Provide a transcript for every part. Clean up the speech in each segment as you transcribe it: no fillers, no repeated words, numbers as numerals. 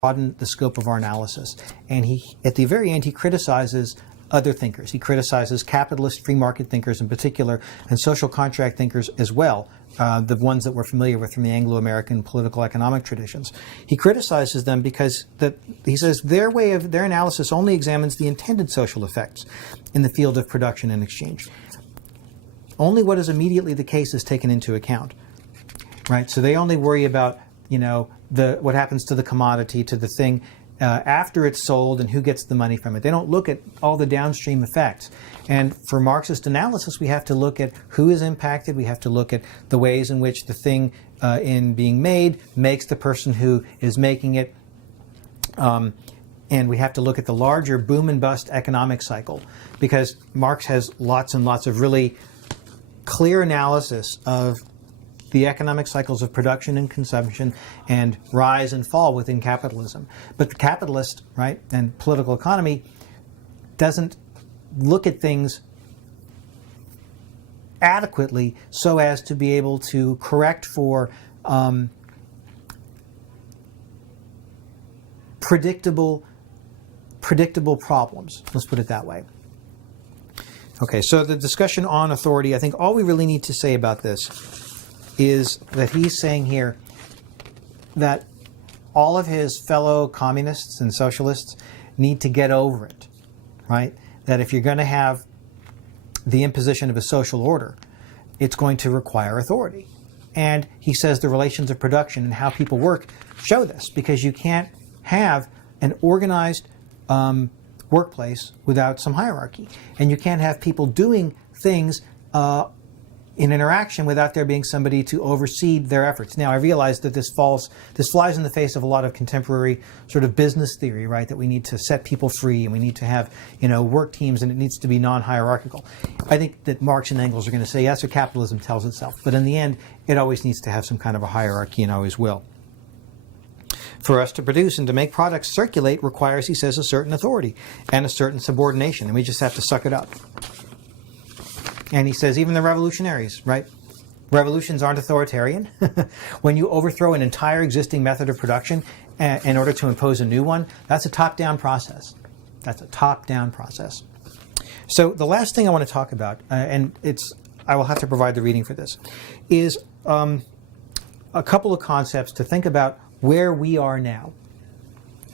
broaden the scope of our analysis. And at the very end, he criticizes other thinkers. He criticizes capitalist free market thinkers in particular, and social contract thinkers as well, the ones that we're familiar with from the Anglo-American political economic traditions. He criticizes them because he says their analysis only examines the intended social effects in the field of production and exchange. Only what is immediately the case is taken into account, right? So they only worry about, what happens to the commodity, to the thing after it's sold and who gets the money from it. They don't look at all the downstream effects. And for Marxist analysis, we have to look at who is impacted. We have to look at the ways in which the thing in being made makes the person who is making it. And we have to look at the larger boom and bust economic cycle, because Marx has lots and lots of really clear analysis of the economic cycles of production and consumption and rise and fall within capitalism. But the capitalist, right, and political economy doesn't look at things adequately so as to be able to correct for predictable problems. Let's put it that way. Okay, so the discussion on authority, I think all we really need to say about this is that he's saying here that all of his fellow communists and socialists need to get over it, right? That if you're going to have the imposition of a social order, it's going to require authority. And he says the relations of production and how people work show this, because you can't have an organized workplace without some hierarchy. And you can't have people doing things in interaction without there being somebody to oversee their efforts. Now, I realize that this flies in the face of a lot of contemporary sort of business theory, right? That we need to set people free and we need to have, work teams, and it needs to be non-hierarchical. I think that Marx and Engels are going to say, yes, or capitalism tells itself. But in the end, it always needs to have some kind of a hierarchy, and always will. For us to produce and to make products circulate requires, he says, a certain authority and a certain subordination, and we just have to suck it up. And he says even the revolutionaries, right? Revolutions aren't authoritarian. When you overthrow an entire existing method of production in order to impose a new one, that's a top-down process. That's a top-down process. So the last thing I want to talk about, and I will have to provide the reading for this, is a couple of concepts to think about where we are now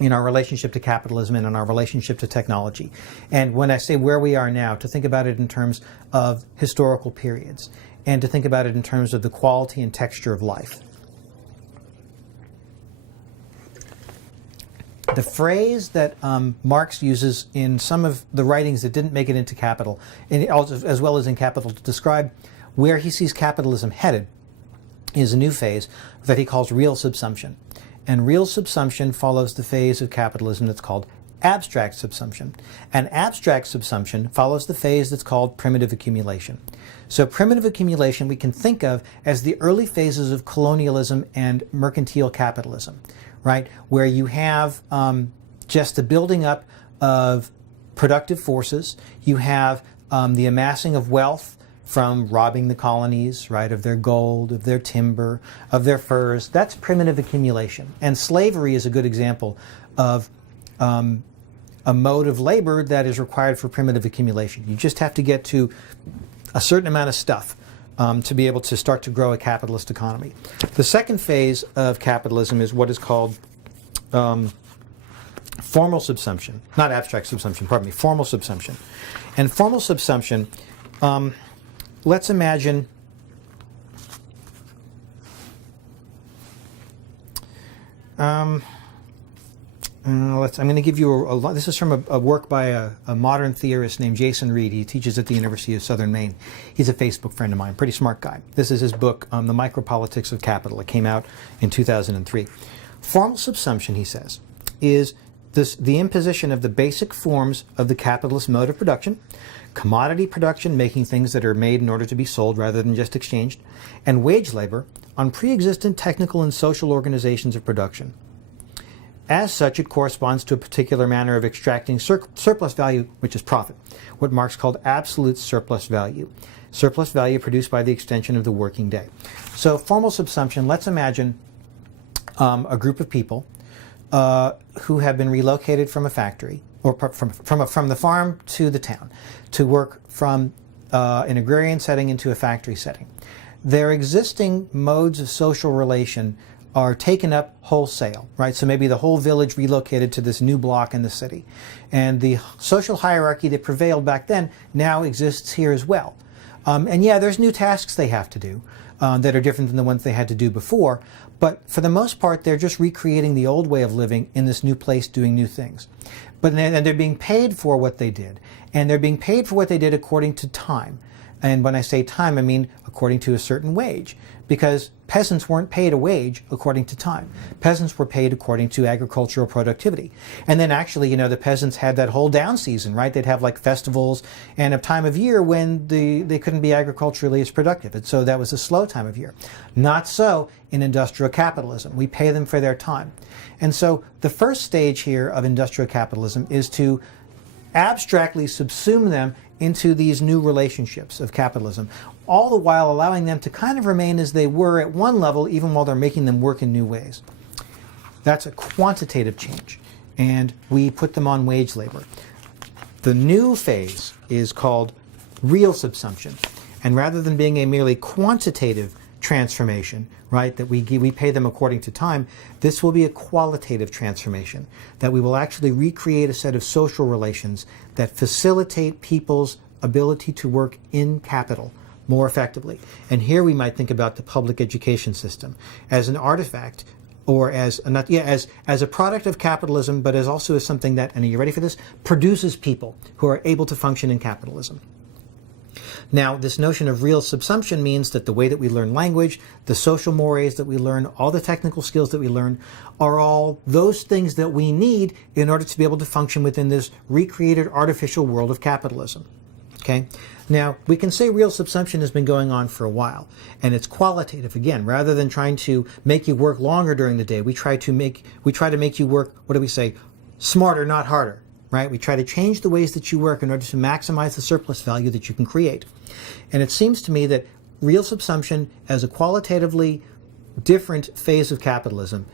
in our relationship to capitalism and in our relationship to technology. And when I say where we are now, to think about it in terms of historical periods, and to think about it in terms of the quality and texture of life. The phrase that Marx uses in some of the writings that didn't make it into Capital, and also, as well as in Capital, to describe where he sees capitalism headed, is a new phase that he calls real subsumption. And real subsumption follows the phase of capitalism that's called abstract subsumption. And abstract subsumption follows the phase that's called primitive accumulation. So primitive accumulation we can think of as the early phases of colonialism and mercantile capitalism, right? Where you have just the building up of productive forces. You have the amassing of wealth from robbing the colonies, right, of their gold, of their timber, of their furs. That's primitive accumulation. And slavery is a good example of a mode of labor that is required for primitive accumulation. You just have to get to a certain amount of stuff to be able to start to grow a capitalist economy. The second phase of capitalism is what is called formal subsumption. Not abstract subsumption, pardon me, formal subsumption. And formal subsumption, let's imagine I'm going to give you this is from a work by a modern theorist named Jason Reed. He teaches at the University of Southern Maine. He's a Facebook friend of mine, pretty smart guy. This is his book, The Micropolitics of Capital. It came out in 2003. Formal subsumption, he says, is the imposition of the basic forms of the capitalist mode of production, commodity production, making things that are made in order to be sold rather than just exchanged, and wage labor on pre-existent technical and social organizations of production. As such, it corresponds to a particular manner of extracting surplus value, which is profit, what Marx called absolute surplus value produced by the extension of the working day. So formal subsumption, let's imagine a group of people who have been relocated from a factory or from the farm to the town to work from an agrarian setting into a factory setting. Their existing modes of social relation are taken up wholesale, right? So maybe the whole village relocated to this new block in the city. And the social hierarchy that prevailed back then now exists here as well. And yeah, there's new tasks they have to do that are different than the ones they had to do before. But for the most part, they're just recreating the old way of living in this new place doing new things. But they're being paid for what they did. And they're being paid for what they did according to time. And when I say time, I mean according to a certain wage. Because peasants weren't paid a wage according to time. Peasants were paid according to agricultural productivity. And then actually, you know, the peasants had that whole down season, right? They'd have like festivals and a time of year when they couldn't be agriculturally as productive. And so that was a slow time of year. Not so in industrial capitalism. We pay them for their time. And so the first stage here of industrial capitalism is to abstractly subsume them into these new relationships of capitalism, all the while allowing them to kind of remain as they were at one level, even while they're making them work in new ways. That's a quantitative change, and we put them on wage labor. The new phase is called real subsumption, and rather than being a merely quantitative transformation, right, that we pay them according to time, this will be a qualitative transformation, that we will actually recreate a set of social relations that facilitate people's ability to work in capital more effectively. And here we might think about the public education system as an artifact, or as a product of capitalism, but as also as something that, and are you ready for this, produces people who are able to function in capitalism. Now, this notion of real subsumption means that the way that we learn language, the social mores that we learn, all the technical skills that we learn, are all those things that we need in order to be able to function within this recreated artificial world of capitalism. Okay? Now, we can say real subsumption has been going on for a while, and it's qualitative. Again, rather than trying to make you work longer during the day, we try to make you work, what do we say, smarter, not harder. Right? We try to change the ways that you work in order to maximize the surplus value that you can create. And it seems to me that real subsumption, as a qualitatively different phase of capitalism,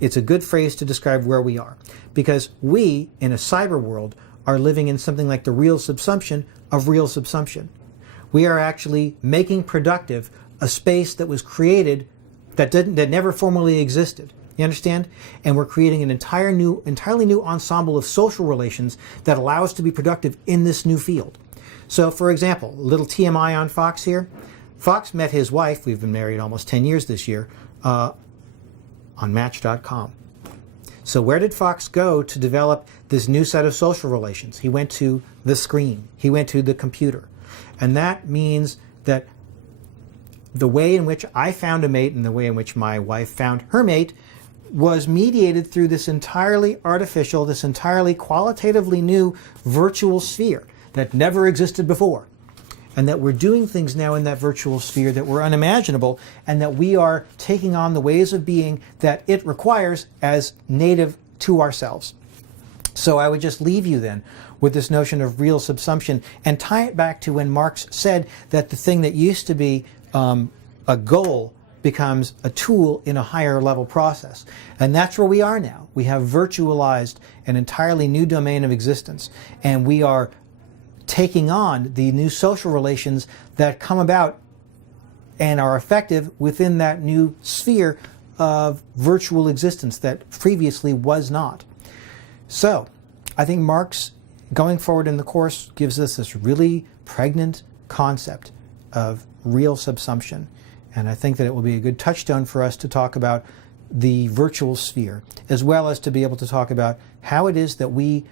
it's a good phrase to describe where we are. Because we, in a cyber world, are living in something like the real subsumption of real subsumption. We are actually making productive a space that was created that never formerly existed. You understand? And we're creating an entirely new ensemble of social relations that allow us to be productive in this new field. So, for example, a little TMI on Fox here. Fox met his wife, we've been married almost 10 years this year, on Match.com. So where did Fox go to develop this new set of social relations? He went to the screen. He went to the computer. And that means that the way in which I found a mate and the way in which my wife found her mate was mediated through this entirely artificial, this entirely qualitatively new virtual sphere that never existed before. And that we're doing things now in that virtual sphere that were unimaginable, and that we are taking on the ways of being that it requires as native to ourselves. So I would just leave you then with this notion of real subsumption and tie it back to when Marx said that the thing that used to be a goal becomes a tool in a higher level process. And that's where we are now. We have virtualized an entirely new domain of existence, and we are taking on the new social relations that come about and are effective within that new sphere of virtual existence that previously was not. So, I think Marx, going forward in the course, gives us this really pregnant concept of real subsumption. And I think that it will be a good touchstone for us to talk about the virtual sphere, as well as to be able to talk about how it is that we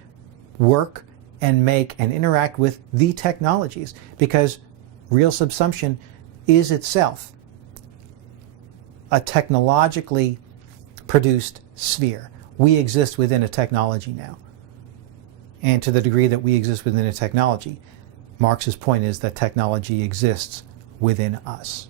work and make and interact with the technologies, because real subsumption is itself a technologically produced sphere. We exist within a technology now. And to the degree that we exist within a technology, Marx's point is that technology exists within us.